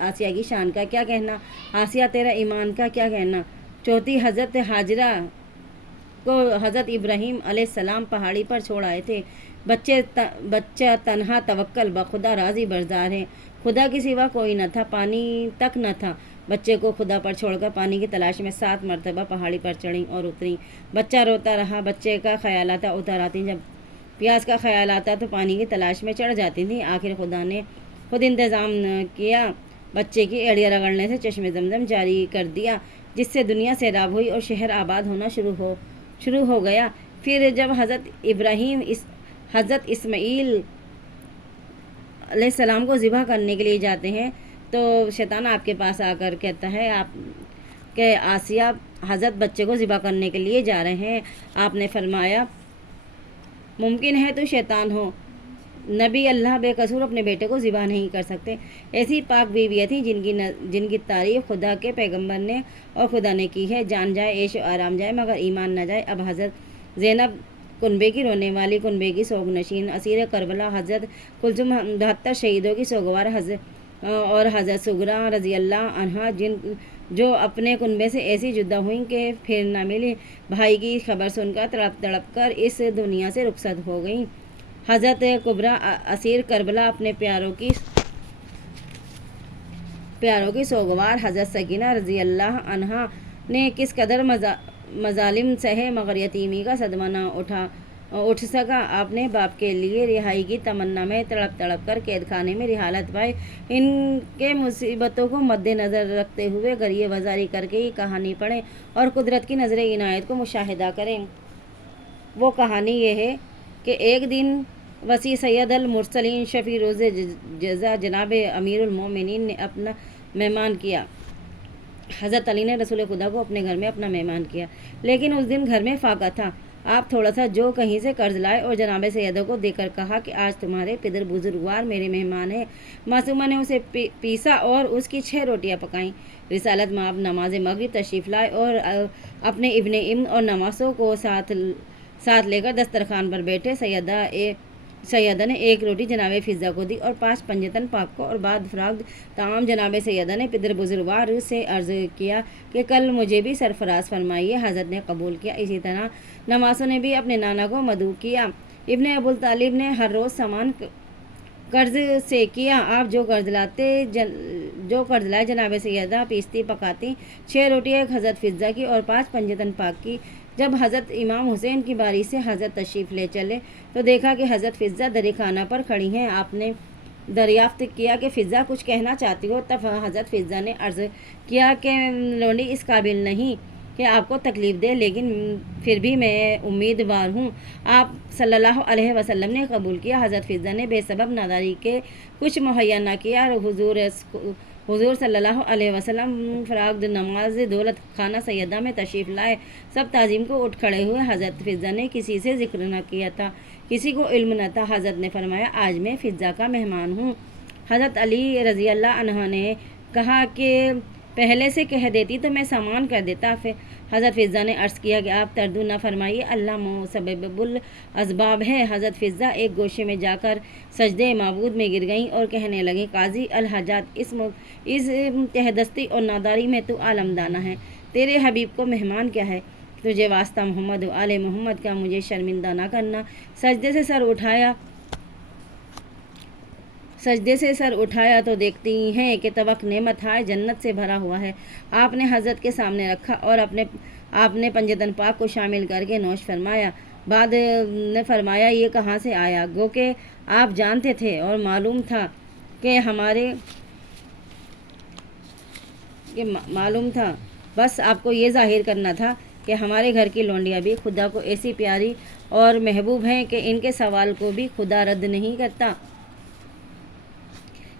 آسیہ کی شان کا کیا کہنا، آسیہ تیرا ایمان کا کیا کہنا۔ چوتھی، حضرت ہاجرہ کو حضرت ابراہیم علیہ السلام پہاڑی پر چھوڑ آئے تھے۔ بچہ تنہا توکل بخدا راضی برزار ہے، خدا کے سوا کوئی نہ تھا، پانی تک نہ تھا۔ بچے کو خدا پر چھوڑ کر پانی کی تلاش میں 7 مرتبہ پہاڑی پر چڑھیں اور اتریں۔ بچہ روتا رہا، بچے کا خیال آتا اتر آتی، جب پیاس کا خیال آتا تو پانی کی تلاش میں چڑھ جاتی تھیں۔ آخر خدا نے خود انتظام کیا، بچے کی ایڑیاں رگڑنے سے چشمِ زمزم جاری کر دیا، جس سے دنیا سیراب ہوئی اور شہر آباد ہونا شروع ہو گیا۔ پھر جب حضرت اسماعیل علیہ السلام کو ذبح کرنے کے لیے جاتے ہیں تو شیطان آپ کے پاس آ کر کہتا ہے کہ آسیہ، حضرت بچے کو ذبح کرنے کے لیے جا رہے ہیں۔ آپ نے فرمایا ممکن ہے تو شیطان ہو، نبی اللہ بے قصور اپنے بیٹے کو ذبح نہیں کر سکتے۔ ایسی پاک بیویاں تھیں جن کی تعریف خدا کے پیغمبر نے اور خدا نے کی ہے۔ جان جائے، عیش و آرام جائے، مگر ایمان نہ جائے۔ اب حضرت زینب کنبے کی رونے والی، کنبے کی سوگ نشین، اسیر کربلا حضرت کلثوم، 72 شہیدوں کی سوگوار اور حضرت سغرا رضی اللہ عنہا جو اپنے کنبے سے ایسی جدا ہوئیں کہ پھر نہ ملی، بھائی کی خبر سن کر تڑپ تڑپ کر اس دنیا سے رخصت ہو گئیں۔ حضرت کبریٰ اسیر کربلا اپنے پیاروں کی سوگوار حضرت سکینہ رضی اللہ عنہا نے کس قدر مظالم سہے مگر یتیمی کا صدمہ نہ اٹھ سکا۔ آپ نے باپ کے لیے رہائی کی تمنا میں تڑپ تڑپ کر قید خانے میں رحالت پائی۔ ان کے مصیبتوں کو مد نظر رکھتے ہوئے گریہ وزاری کر کے یہ کہانی پڑھیں اور قدرت کی نظر عنایت کو مشاہدہ کریں۔ وہ کہانی یہ ہے کہ ایک دن وسیع سید المرسلین شفیع روز جزا جناب امیر المومنین نے اپنا مہمان کیا۔ حضرت علی نے رسول خدا کو اپنے گھر میں اپنا مہمان کیا، لیکن اس دن گھر میں فاقہ تھا۔ آپ تھوڑا سا جو کہیں سے قرض لائے اور جناب سیدہ کو دے کر کہا کہ آج تمہارے پدر بزرگوار میرے مہمان ہیں۔ معصومہ نے اسے پیسا اور اس کی 6 روٹیاں پکائیں۔ رسالت مآب نماز مغرب تشریف لائے اور اپنے ابن اور نواسوں کو ساتھ لے کر دسترخوان پر بیٹھے۔ سیدہ نے 1 روٹی جناب فضہ کو دی اور 5 پنجتن پاک کو، اور بعد فراغ تمام جناب سیدہ نے پدر بزرگوار سے عرض کیا کہ کل مجھے بھی سرفراز فرمائیے۔ حضرت نے قبول کیا۔ اسی طرح نواسوں نے بھی اپنے نانا کو مدعو کیا۔ ابن ابوالطالب نے ہر روز سامان قرض سے کیا۔ آپ جو قرض لائے جناب سیدہ پیستی پکاتی، 6 روٹیاں حضرت فضہ کی اور 5 پنجتن پاک کی۔ جب حضرت امام حسین کی باری سے حضرت تشریف لے چلے تو دیکھا کہ حضرت فضہ درِ خانہ پر کھڑی ہیں۔ آپ نے دریافت کیا کہ فضہ کچھ کہنا چاہتی ہو؟ تب حضرت فضہ نے عرض کیا کہ لونڈی اس قابل نہیں کہ آپ کو تکلیف دے، لیکن پھر بھی میں امیدوار ہوں۔ آپ صلی اللہ علیہ وسلم نے قبول کیا۔ حضرت فضہ نے بے سبب ناداری کے کچھ مہیا نہ کیا اور حضور صلی اللہ علیہ وسلم فراغ نماز دولت خانہ سیدہ میں تشریف لائے۔ سب تعظیم کو اٹھ کھڑے ہوئے۔ حضرت فضہ نے کسی سے ذکر نہ کیا تھا، کسی کو علم نہ تھا۔ حضرت نے فرمایا آج میں فضہ کا مہمان ہوں۔ حضرت علی رضی اللہ عنہ نے کہا کہ پہلے سے کہہ دیتی تو میں سامان کر دیتا۔ حضرت فضہ نے عرض کیا کہ آپ تردد نہ فرمائیے، اللہ مسبب الاسباب ہے۔ حضرت فضہ ایک گوشے میں جا کر سجدے معبود میں گر گئیں اور کہنے لگیں قاضی الحاجات، اس تہدستی اور ناداری میں تو عالم دانہ ہے، تیرے حبیب کو مہمان کیا ہے؟ تجھے واسطہ محمد و آل محمد کا مجھے شرمندہ نہ کرنا۔ سجدے سے سر اٹھایا تو دیکھتی ہیں کہ طبق نعمت ہائے جنت سے بھرا ہوا ہے۔ آپ نے حضرت کے سامنے رکھا اور آپ نے پنجتن پاک کو شامل کر کے نوش فرمایا۔ بعد نے فرمایا یہ کہاں سے آیا؟ گو کہ آپ جانتے تھے اور معلوم تھا، بس آپ کو یہ ظاہر کرنا تھا کہ ہمارے گھر کی لونڈیاں بھی خدا کو ایسی پیاری اور محبوب ہیں کہ ان کے سوال کو بھی خدا رد نہیں کرتا۔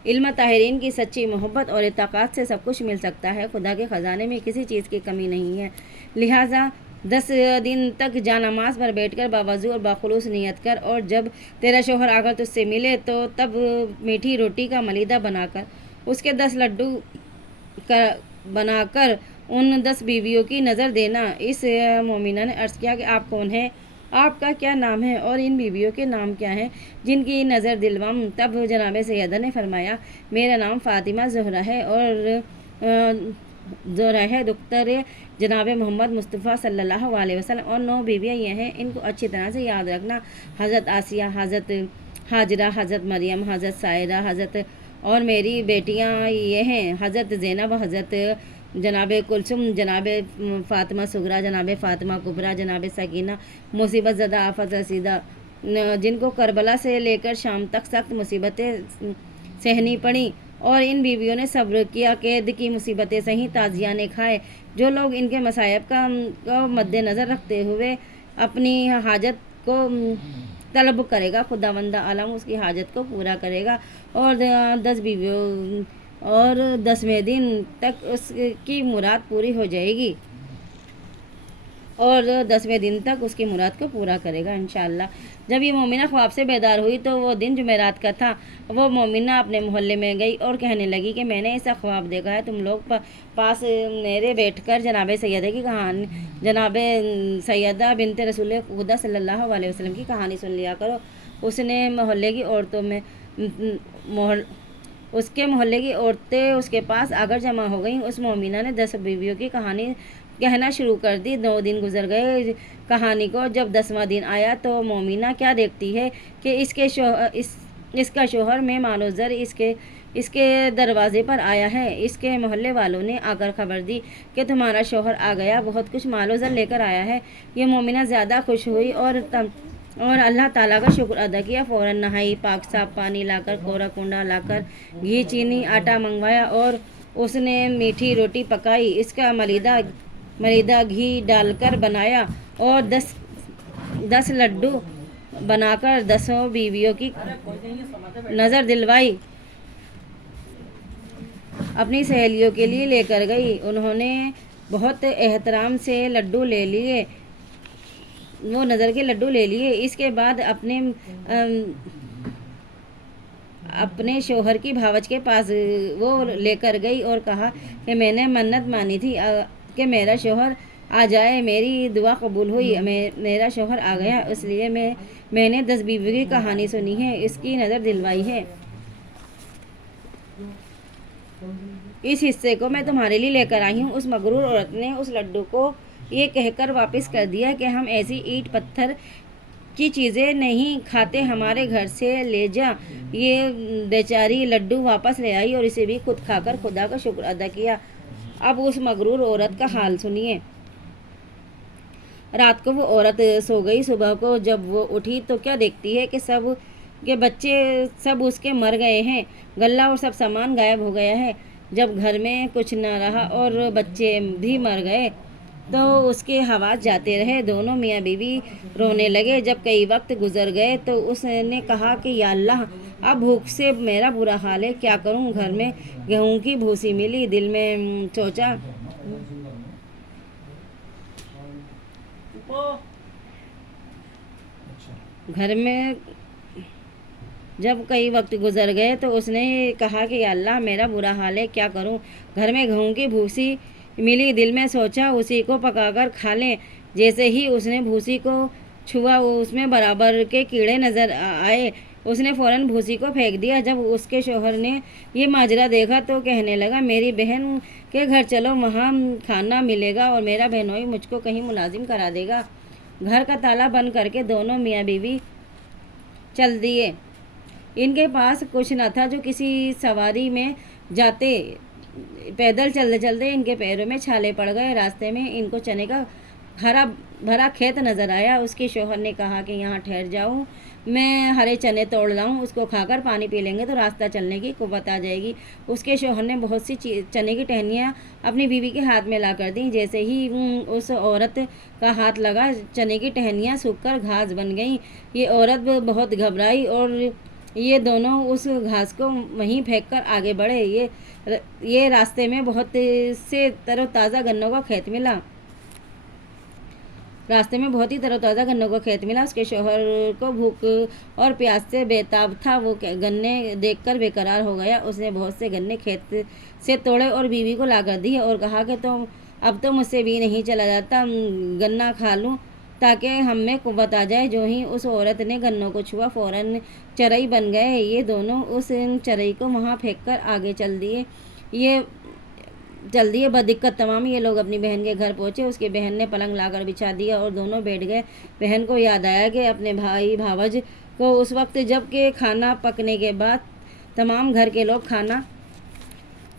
علم طاہرین کی سچی محبت اور اطاعت سے سب کچھ مل سکتا ہے۔ خدا کے خزانے میں کسی چیز کی کمی نہیں ہے، لہٰذا 10 دن تک جا نماز پر بیٹھ کر باوضو اور باخلوص نیت کر، اور جب تیرا شوہر آ کر تجھ سے ملے تو تب میٹھی روٹی کا ملیدہ بنا کر اس کے 10 لڈو بنا کر ان 10 بیویوں کی نظر دینا۔ اس مومنہ نے عرض کیا کہ آپ کون ہیں؟ آپ کا کیا نام ہے اور ان بیویوں کے نام کیا ہیں جن کی نظر دلواؤں؟ تب جناب سیدہ نے فرمایا میرا نام فاطمہ زہرا ہے اور زہرا ہے دختر جناب محمد مصطفیٰ صلی اللہ علیہ وسلم، اور 9 بیویاں یہ ہیں، ان کو اچھی طرح سے یاد رکھنا: حضرت آسیہ، حضرت ہاجرہ، حضرت مریم، حضرت سائرہ، حضرت، اور میری بیٹیاں یہ ہیں حضرت زینب، حضرت جناب کلثوم، جناب فاطمہ صغریٰ، جناب فاطمہ کبریٰ، جناب سکینہ، مصیبت زدہ آفت رسیدہ، جن کو کربلا سے لے کر شام تک سخت مصیبتیں سہنی پڑیں، اور ان بیویوں نے صبر کیا، قید کی مصیبتیں سہیں، تعزیانے کھائے۔ جو لوگ ان کے مصائب کو مد نظر رکھتے ہوئے اپنی حاجت کو طلب کرے گا، خداوند عالم اس کی حاجت کو پورا کرے گا، اور 10 بیویوں اور 10ویں دن تک اس کی مراد پوری ہو جائے گی، اور 10ویں دن تک اس کی مراد کو پورا کرے گا انشاءاللہ۔ جب یہ مومنہ خواب سے بیدار ہوئی تو وہ دن جمعرات کا تھا۔ وہ مومنہ اپنے محلے میں گئی اور کہنے لگی کہ میں نے ایسا خواب دیکھا ہے، تم لوگ پاس میرے بیٹھ کر جناب سیدہ کی کہانی، جناب سیدہ بنت رسول خدا صلی اللہ علیہ وسلم کی کہانی سن لیا کرو۔ اس کے محلے کی عورتیں اس کے پاس آ کر جمع ہو گئیں۔ اس مومنہ نے 10 بیویوں کی کہانی کہنا شروع کر دی۔ 9 دن گزر گئے کہانی کو۔ جب 10واں دن آیا تو مومنہ کیا دیکھتی ہے کہ اس کا شوہر مہمان زر اس کے دروازے پر آیا ہے۔ اس کے محلے والوں نے آ کر خبر دی کہ تمہارا شوہر آ گیا، بہت کچھ مال و زر لے کر آیا ہے۔ یہ مومنہ زیادہ خوش ہوئی اور اللہ تعالیٰ کا شکر ادا کیا۔ فوراً نہائی، پاک صاف پانی لا کر، کورا کنڈا لا کر، گھی، چینی، آٹا منگوایا اور اس نے میٹھی روٹی پکائی، اس کا ملیدہ گھی ڈال کر بنایا، اور 10 لڈو بنا کر 10 بیویوں کی نظر دلوائی، اپنی سہیلیوں کے لیے لے کر گئی۔ انہوں نے بہت احترام سے لڈو لے لیے، وہ نظر کے لڈو لے لیے۔ اس کے بعد اپنے شوہر کی بھاوج کے پاس وہ لے کر گئی اور کہا کہ میں نے منت مانی تھی کہ میرا شوہر آ جائے، میری دعا قبول ہوئی، میرا شوہر آ گیا، اس لیے میں نے 10 بیویوں کی کہانی سنی ہے، اس کی نظر دلوائی ہے۔ اس حصے کو میں تمہارے لیے لے کر آئی ہوں۔ اس مغرور عورت نے اس لڈو کو یہ کہہ کر واپس کر دیا کہ ہم ایسی اینٹ پتھر کی چیزیں نہیں کھاتے، ہمارے گھر سے لے جا۔ یہ بیچاری لڈو واپس لے آئی اور اسے بھی خود کھا کر خدا کا شکر ادا کیا۔ اب اس مغرور عورت کا حال سنیے۔ رات کو وہ عورت سو گئی۔ صبح کو جب وہ اٹھی تو کیا دیکھتی ہے کہ بچے سب اس کے مر گئے ہیں، غلہ اور سب سامان غائب ہو گیا ہے۔ جب گھر میں کچھ نہ رہا اور بچے بھی مر گئے تو اس کے حواس جاتے رہے۔ دونوں میاں بیوی رونے لگے۔ جب کئی وقت گزر گئے تو اس نے کہا کہ یا اللہ، اب بھوک سے میرا برا حال ہے، کیا کروں؟ گھر میں گیہوں کی بھوسی ملی، دل میں سوچا گھر میں جب کئی وقت گزر گئے تو اس نے کہا کہ یا اللہ، میرا برا حال ہے، کیا کروں؟ گھر میں گیہوں کی بھوسی ملی، دل میں سوچا اسی کو پکا کر کھا لیں۔ جیسے ہی اس نے بھوسی کو چھوا اس میں برابر کے کیڑے نظر آئے۔ اس نے فوراً بھوسی کو پھینک دیا۔ جب اس کے شوہر نے یہ ماجرا دیکھا تو کہنے لگا میری بہن کے گھر چلو، وہاں کھانا ملے گا اور میرا بہنوئی مجھ کو کہیں ملازم کرا دے گا۔ گھر کا تالا بند کر کے دونوں میاں بیوی چل دیے۔ ان کے پاس کچھ نہ تھا جو کسی سواری میں جاتے۔ پیدل چلتے چلتے ان کے پیروں میں چھالے پڑ گئے۔ راستے میں ان کو چنے کا ہرا بھرا کھیت نظر آیا۔ اس کے شوہر نے کہا کہ یہاں ٹھہر جاؤ، میں ہرے چنے توڑ لاؤں، اس کو کھا کر پانی پی لیں گے تو راستہ چلنے کی قوت آ جائے گی۔ اس کے شوہر نے بہت سی چنے کی ٹہنیاں اپنی بیوی کے ہاتھ میں لا کر دیں۔ جیسے ہی اس عورت کا ہاتھ لگا، چنے کی ٹہنیاں سوکھ کر گھاس بن گئیں۔ یہ عورت بہت گھبرائی اور یہ دونوں اس گھاس کو وہیں پھینک کر آگے بڑھے۔ یہ راستے میں بہت سے تر و تازہ گنوں کا کھیت ملا۔ اس کے شوہر کو بھوک اور پیاس سے بےتاب تھا۔ وہ گنے دیکھ کر بے قرار ہو گیا۔ اس نے بہت سے گنے کھیت سے توڑے اور بیوی کو لا کر دیے اور کہا کہ اب تو مجھ سے بھی نہیں چلا جاتا، گنا کھا لوں تاکہ ہم میں قوت آ جائے۔ جو ہی اس عورت نے گنوں کو چھوا فوراً چرئی بن گئے۔ یہ دونوں اس چرئی کو وہاں پھینک کر آگے چل دیے بدقت تمام یہ لوگ اپنی بہن کے گھر پہنچے۔ اس کی بہن نے پلنگ لا کر بچھا دیا اور دونوں بیٹھ گئے۔ بہن کو یاد آیا کہ اپنے بھائی بھاوج کو اس وقت جب کہ کھانا پکنے کے بعد تمام گھر کے لوگ کھانا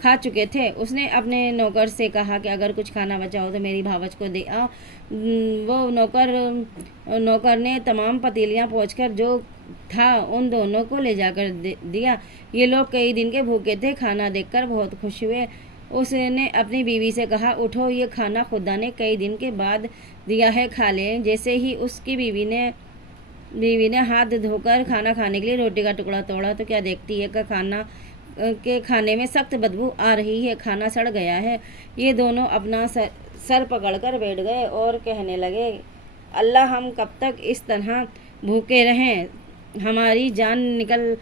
کھا چکے تھے، اس نے اپنے نوکر سے کہا کہ اگر کچھ کھانا بچا ہو تو میری بھاوج کو دے آ۔ وہ نوکر نے تمام پتیلیاں پوچھ کر جو تھا ان دونوں کو لے جا کر دیا۔ یہ لوگ کئی دن کے بھوکے تھے۔ کھانا دیکھ کر بہت خوش ہوئے۔ اس نے اپنی بیوی سے کہا اٹھو، یہ کھانا خدا نے کئی دن کے بعد دیا ہے، کھا لیں۔ جیسے ہی اس کی بیوی نے ہاتھ دھو کر کھانا کھانے کے لیے روٹی کا ٹکڑا توڑا تو کیا دیکھتی ہے کہ کھانے میں سخت بدبو آ رہی ہے، کھانا سڑ گیا ہے۔ یہ دونوں اپنا سر پکڑ کر بیٹھ گئے اور کہنے لگے اللہ، ہم کب تک اس طرح بھوکے رہیں، ہماری جان نکل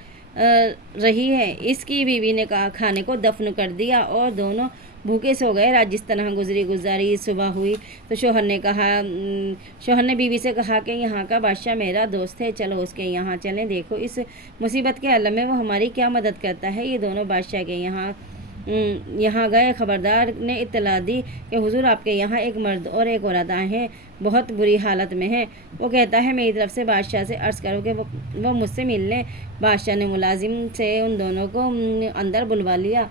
رہی ہے۔ اس کی بیوی نے کھانے کو دفن کر دیا اور دونوں بھوکے سو گئے۔ رات جس طرح گزاری صبح ہوئی تو شوہر نے بیوی سے کہا کہ یہاں کا بادشاہ میرا دوست ہے، چلو اس کے یہاں چلیں، دیکھو اس مصیبت کے عالم میں وہ ہماری کیا مدد کرتا ہے۔ یہ دونوں بادشاہ کے یہاں گئے۔ خبردار نے اطلاع دی کہ حضور، آپ کے یہاں ایک مرد اور ایک عورت آئے ہیں، بہت بری حالت میں ہیں۔ وہ کہتا ہے میری طرف سے بادشاہ سے عرض کرو کہ وہ مجھ سے مل لیں۔ بادشاہ نے ملازم سے ان دونوں کو اندر بلوا لیا،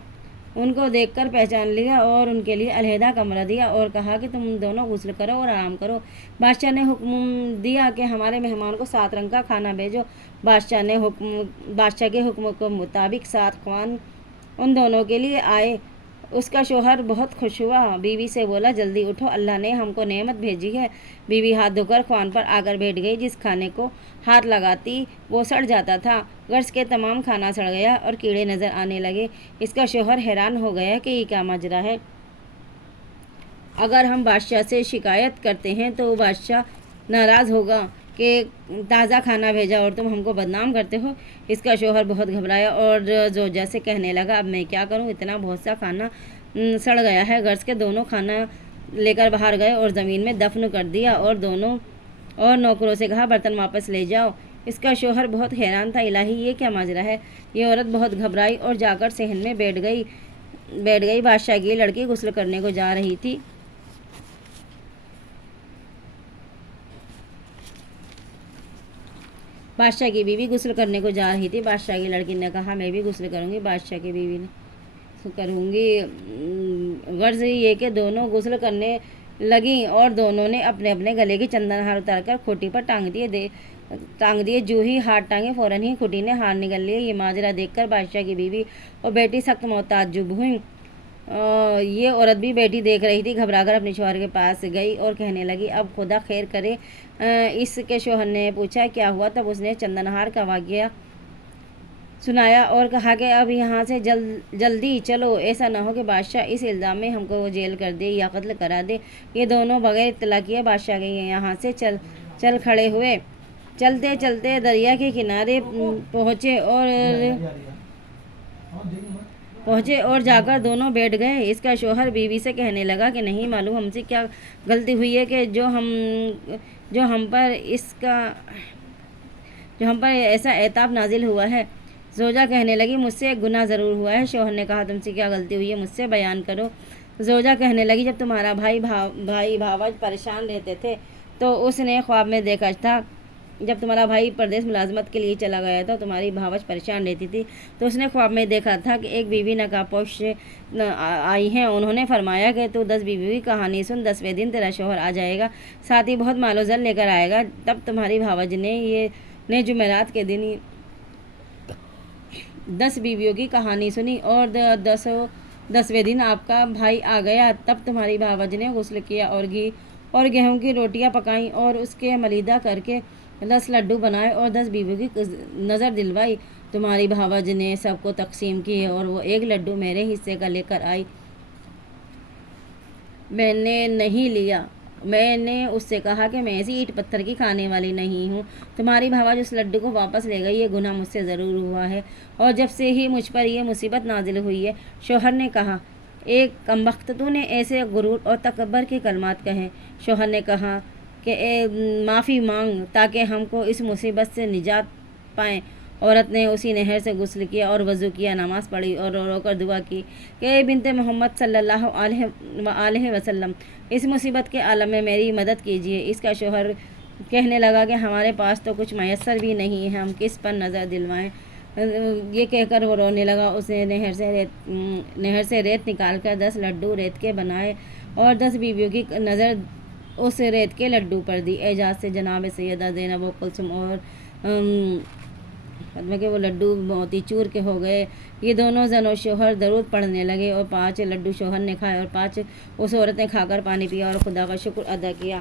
ان کو دیکھ کر پہچان لیا اور ان کے لیے علیحدہ کمرہ دیا اور کہا کہ تم دونوں غسل کرو اور آرام کرو۔ بادشاہ نے حکم دیا کہ ہمارے مہمان کو 7 رنگ کا کھانا بھیجو۔ بادشاہ کے حکم کے مطابق 7 خوان ان دونوں کے لیے آئے۔ اس کا شوہر بہت خوش ہوا، بیوی سے بولا جلدی اٹھو، اللہ نے ہم کو نعمت بھیجی ہے۔ بیوی ہاتھ دھو کر خوان پر آ کر بیٹھ گئی۔ جس کھانے کو ہاتھ لگاتی وہ سڑ جاتا تھا۔ غرض کے تمام کھانا سڑ گیا اور کیڑے نظر آنے لگے۔ اس کا شوہر حیران ہو گیا کہ یہ کیا ماجرا ہے، اگر ہم بادشاہ سے شکایت کرتے ہیں تو وہ بادشاہ ناراض ہوگا کہ تازہ کھانا بھیجا اور تم ہم کو بدنام کرتے ہو۔ اس کا شوہر بہت گھبرایا اور زوجہ سے کہنے لگا اب میں کیا کروں، اتنا بہت سا کھانا سڑ گیا ہے۔ غرض کے دونوں کھانا لے کر باہر گئے اور زمین میں دفن کر دیا اور نوکروں سے کہا برتن واپس لے جاؤ۔ اس کا شوہر بہت حیران تھا، الہی یہ کیا ماجرا ہے۔ یہ عورت بہت گھبرائی اور جا کر صحن میں بیٹھ گئی۔ بادشاہ کی لڑکی غسل کرنے کو جا رہی تھی۔ بادشاہ کی بیوی غسل کرنے کو جا رہی تھی۔ بادشاہ کی لڑکی نے کہا میں بھی غسل کروں گی۔ بادشاہ کی بیوی نے کروں گی۔ غرض یہ کہ دونوں غسل کرنے لگیں اور دونوں نے اپنے اپنے گلے کی چندن ہار اتار کر کھوٹی پر ٹانگ دیے۔ جو ہی ہاتھ ٹانگے فوراً ہی کھوٹی نے ہار نکل لیے۔ یہ ماجرا دیکھ کر بادشاہ کی بیوی اور بیٹی سخت تعجب ہوئیں۔ یہ عورت بھی بیٹی دیکھ رہی تھی، گھبرا کر اپنے شوہر کے پاس گئی اور کہنے لگی اب خدا خیر کرے۔ اس کے شوہر نے پوچھا کیا ہوا، تب اس نے چندن ہار کا واقعہ سنایا اور کہا کہ اب یہاں سے جلدی چلو، ایسا نہ ہو کہ بادشاہ اس الزام میں ہم کو جیل کر دے یا قتل کرا دے۔ یہ دونوں بغیر اطلاع کیے بادشاہ کے یہاں سے چل کھڑے ہوئے۔ چلتے چلتے دریا کے کنارے پہنچے اور جا کر دونوں بیٹھ گئے۔ اس کا شوہر بیوی سے کہنے لگا کہ نہیں معلوم ہم سے کیا غلطی ہوئی ہے کہ جو ہم پر ایسا عتاب نازل ہوا ہے۔ زوجہ کہنے لگی مجھ سے ایک گناہ ضرور ہوا ہے۔ شوہر نے کہا تم سے کیا غلطی ہوئی ہے، مجھ سے بیان کرو۔ زوجہ کہنے لگی جب تمہارا بھائی بھاوج پریشان رہتے تھے تو اس نے خواب میں دیکھا تھا، جب تمہارا بھائی پردیس ملازمت کے لیے چلا گیا تھا تمہاری بھاوج پریشان رہتی تھی تو اس نے خواب میں دیکھا تھا کہ ایک بیوی نقاب پوش آئی ہیں۔ انہوں نے فرمایا کہ تو 10 بیویوں کی کہانی سن، 10ویں دن تیرا شوہر آ جائے گا، ساتھ ہی بہت مال و زر لے کر آئے گا۔ تب تمہاری بھاوج نے جمعرات کے دن 10 بیویوں کی کہانی سنی اور 10ویں دن آپ کا بھائی آ گیا۔ تب تمہاری بھاوج نے غسل کیا اور گھی اور گیہوں کی روٹیاں پکائیں اور اس کے ملیدہ کر کے 10 لڈو بنائے اور 10 بیویوں کی نظر دلوائی۔ تمہاری بھاوج نے سب کو تقسیم کیے اور وہ ایک لڈو میرے حصے کا لے کر آئی، میں نے نہیں لیا۔ میں نے اس سے کہا کہ میں ایسی اینٹ پتھر کی کھانے والی نہیں ہوں۔ تمہاری بھاوج اس لڈو کو واپس لے گئی۔ یہ گناہ مجھ سے ضرور ہوا ہے اور جب سے ہی مجھ پر یہ مصیبت نازل ہوئی ہے۔ شوہر نے کہا ایک کمبخت، تو نے ایسے غرور اور تکبر کے کلمات کہے۔ شوہر نے کہا کہ معافی مانگ تاکہ ہم کو اس مصیبت سے نجات پائیں۔ عورت نے اسی نہر سے غسل کیا اور وضو کیا، نماز پڑھی اور رو رو کر دعا کی کہ اے بنت محمد صلی اللہ علیہ وسلم، اس مصیبت کے عالم میں میری مدد کیجیے۔ اس کا شوہر کہنے لگا کہ ہمارے پاس تو کچھ میسر بھی نہیں ہے، ہم کس پر نظر دلوائیں؟ یہ کہہ کر وہ رونے لگا۔ اس نے نہر سے ریت نکال کر 10 لڈو ریت کے بنائے اور 10 بیویوں کی نظر اس ریت کے لڈو پر دی۔ اعجاز سے جناب سیدہ زینب و کلثوم اور فاطمہ کے وہ لڈو موتی چور کے ہو گئے۔ یہ دونوں زن و شوہر درود پڑھنے لگے اور 5 لڈو شوہر نے کھائے اور 5 اس عورت نے کھا کر پانی پیا اور خدا کا شکر ادا کیا۔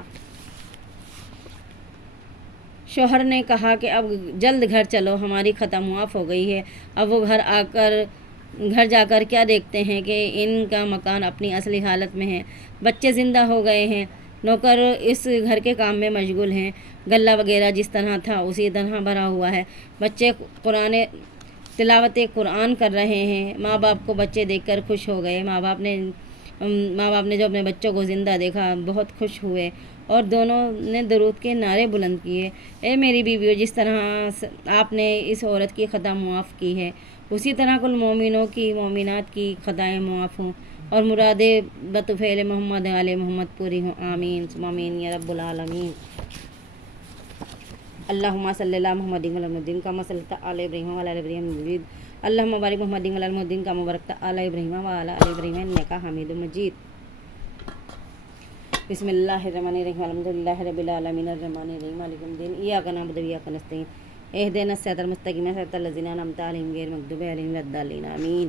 شوہر نے کہا کہ اب جلد گھر چلو، ہماری خطا معاف ہو گئی ہے۔ اب وہ گھر جا کر کیا دیکھتے ہیں کہ ان کا مکان اپنی اصلی حالت میں ہے، بچے زندہ ہو گئے ہیں، نوکر اس گھر کے کام میں مشغول ہیں، غلہ وغیرہ جس طرح تھا اسی طرح بھرا ہوا ہے، بچے تلاوت قرآن کر رہے ہیں۔ ماں باپ کو بچے دیکھ کر خوش ہو گئے۔ ماں باپ نے جو اپنے بچوں کو زندہ دیکھا بہت خوش ہوئے اور دونوں نے درود کے نعرے بلند کیے۔ اے میری بیویوں، جس طرح آپ نے اس عورت کی خطا معاف کی ہے، اسی طرح کل مومنات کی خطائیں معاف ہوں اور مرادیں بطفیل محمد علیہ محمد پوری ہوں۔ آمین ثم آمین یا رب العالمین۔ اللہم صلی اللہ محمد و علی محمد کما صلیت علی ابراہیم و علی آل ابراہیم مجید۔ اللہم بارک محمد و علی محمد کما بارکت علی ابراہیم و علی آل ابراہیم انک حمید مجید۔ بسم اللہ الرحمن الرحیم، الحمد للہ رب العالمین، الرحمن الرحیم، مالک یوم الدین، ایاک نعبد و ایاک نستعین، اہدنا الصراط المستقیم، صراط الذین انعمت علیہم غیر المغضوب علیہم ولا الضالین، آمین۔